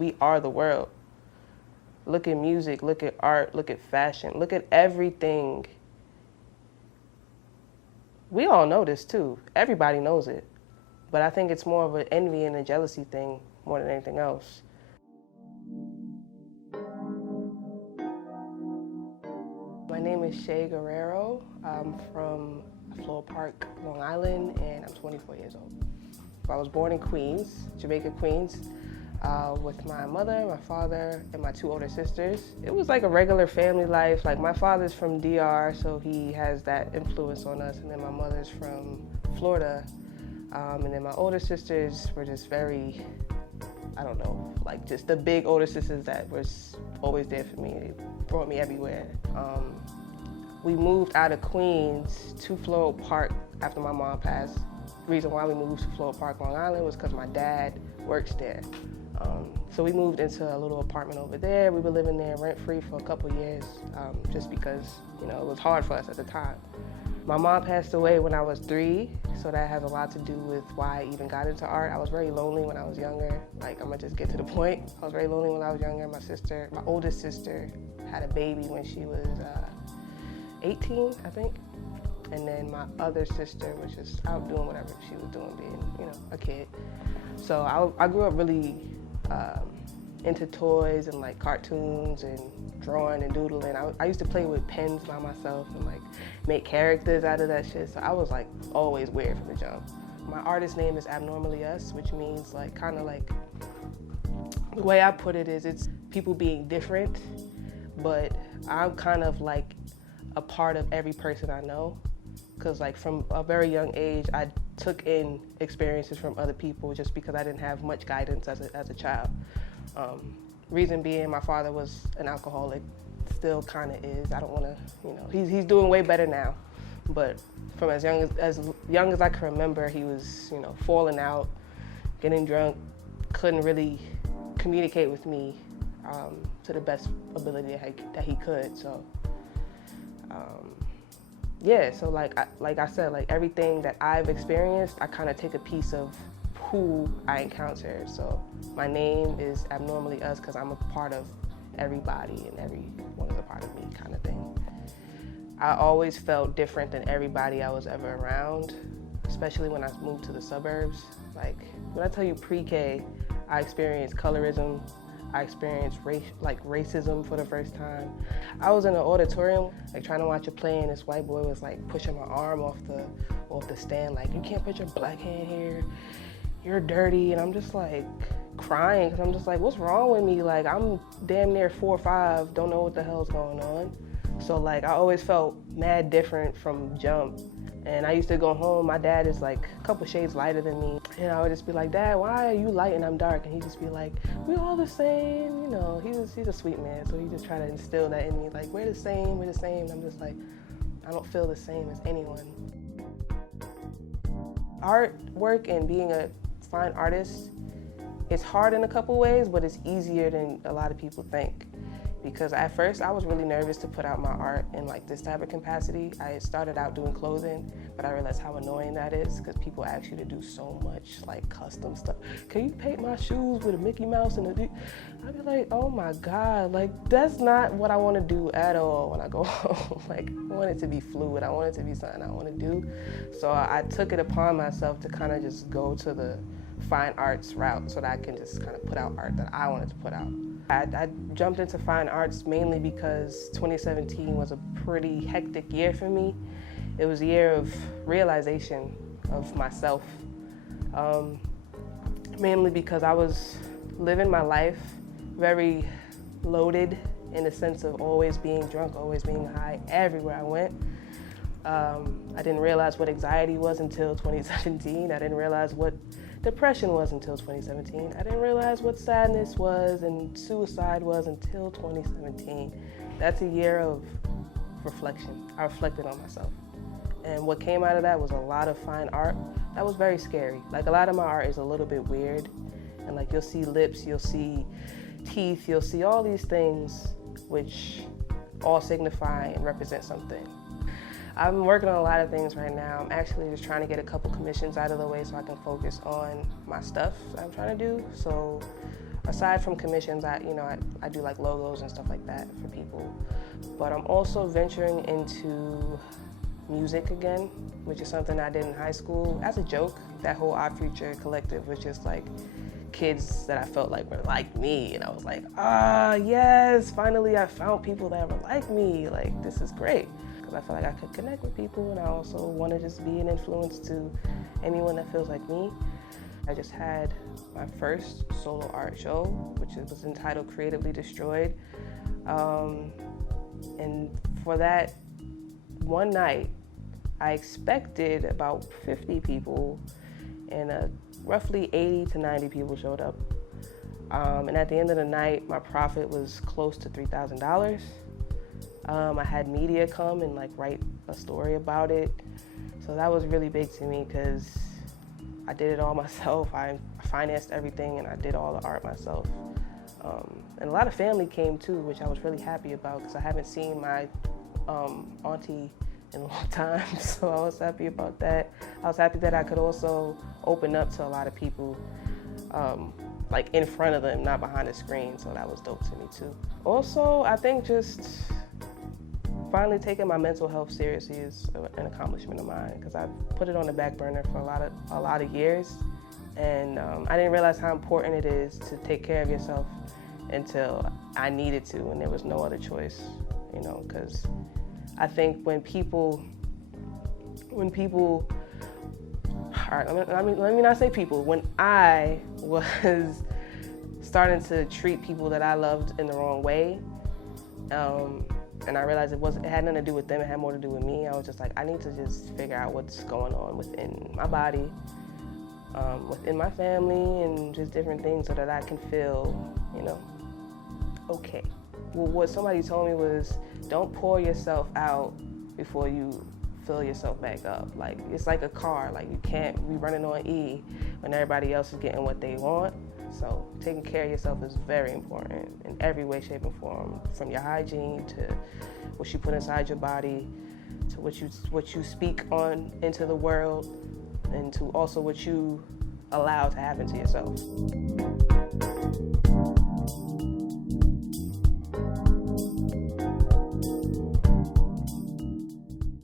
we are the world. Look at music, look at art, look at fashion, look at everything. We all know this too. Everybody knows it. But I think it's more of an envy and a jealousy thing more than anything else. My name is Shay Guerrero. I'm from Floral Park, Long Island, and I'm 24 years old. I was born in Queens, Jamaica, Queens, with my mother, my father, and my 2 older sisters. It was like a regular family life. Like, my father's from DR, so he has that influence on us, and then my mother's from Florida. And then my older sisters were just very, I don't know, like just the big older sisters that were always there for me. They brought me everywhere. We moved out of Queens to Floral Park after my mom passed. The reason why we moved to Floral Park, Long Island was because my dad works there. So we moved into a little apartment over there. We were living there rent-free for a couple years, just because, you know, it was hard for us at the time. My mom passed away when I was 3, so that has a lot to do with why I even got into art. I was very lonely when I was younger. Like, I'm gonna just get to the point. I was very lonely when I was younger. My oldest sister, had a baby when she was 18, I think. And then my other sister was just out doing whatever she was doing, being, you know, a kid. So I grew up really into toys and like cartoons and drawing and doodling. I used to play with pens by myself and like make characters out of that shit. So I was like always weird from the jump. My artist name is Abnormally Us, which means like kind of like, the way I put it is it's people being different, but I'm kind of like a part of every person I know. Cause like from a very young age, I took in experiences from other people just because I didn't have much guidance as a child. Reason being, my father was an alcoholic, still kind of is. I don't want to, you know, he's doing way better now. But from as young as I can remember, he was, you know, falling out, getting drunk, couldn't really communicate with me to the best ability that he could. So, yeah. So like I said, like everything that I've experienced, I kind of take a piece of who I encounter. So my name is Abnormally Us because I'm a part of everybody and everyone is a part of me, kind of thing. I always felt different than everybody I was ever around, especially when I moved to the suburbs. Like when I tell you pre-K, I experienced colorism, I experienced racism for the first time. I was in an auditorium, like trying to watch a play, and this white boy was like pushing my arm off the stand, like, you can't put your black hand here, you're dirty. And I'm just like crying, because I'm just like, what's wrong with me? Like, I'm damn near 4 or 5, don't know what the hell's going on. So like, I always felt mad different from jump. And I used to go home, my dad is like a couple shades lighter than me. And I would just be like, Dad, why are you light and I'm dark? And he'd just be like, we're all the same. You know, he's a sweet man. So he just tried to instill that in me. Like, we're the same. And I'm just like, I don't feel the same as anyone. Artwork and being a fine artist, it's hard in a couple ways, but it's easier than a lot of people think. Because at first I was really nervous to put out my art in like this type of capacity. I started out doing clothing, but I realized how annoying that is because people ask you to do so much like custom stuff. Can you paint my shoes with a Mickey Mouse and a... I'd be like, oh my God, like that's not what I want to do at all when I go home. Like, I want it to be fluid. I want it to be something I want to do. So I took it upon myself to kind of just go to the fine arts route so that I can just kind of put out art that I wanted to put out. I jumped into fine arts mainly because 2017 was a pretty hectic year for me. It was a year of realization of myself, mainly because I was living my life very loaded in the sense of always being drunk, always being high everywhere I went. I didn't realize what anxiety was until 2017. I didn't realize what depression was until 2017. I didn't realize what sadness was and suicide was until 2017. That's a year of reflection. I reflected on myself. And what came out of that was a lot of fine art. That was very scary. Like, a lot of my art is a little bit weird. And like, you'll see lips, you'll see teeth, you'll see all these things which all signify and represent something. I'm working on a lot of things right now. I'm actually just trying to get a couple commissions out of the way so I can focus on my stuff that I'm trying to do. So Aside from commissions, I do like logos and stuff like that for people. But I'm also venturing into music again, which is something I did in high school as a joke. That whole Our Future collective was just like kids that I felt like were like me, and I was like, yes, finally I found people that were like me. Like, this is great, because I felt like I could connect with people, and I also want to just be an influence to anyone that feels like me. I just had my first solo art show, which was entitled Creatively Destroyed. And for that one night, I expected about 50 people, and roughly 80 to 90 people showed up. And at the end of the night, my profit was close to $3,000. I had media come and like write a story about it. So that was really big to me because I did it all myself. I financed everything and I did all the art myself. And a lot of family came too, which I was really happy about because I haven't seen my auntie in a long time, so I was happy about that. I was happy that I could also open up to a lot of people, like in front of them, not behind the screen, so that was dope to me too. Also, I think just finally taking my mental health seriously is an accomplishment of mine, because I put it on the back burner for a lot of years, and I didn't realize how important it is to take care of yourself until I needed to, and there was no other choice, because I think when people, all right, let me not say people, when I was starting to treat people that I loved in the wrong way, and I realized it had nothing to do with them, it had more to do with me. I was just like, I need to just figure out what's going on within my body, within my family, and just different things so that I can feel, okay. Well, what somebody told me was, don't pour yourself out before you fill yourself back up. Like, it's like a car. Like, you can't be running on E when everybody else is getting what they want. So taking care of yourself is very important in every way, shape, and form. From your hygiene to what you put inside your body, to what you speak on into the world, and to also what you allow to happen to yourself.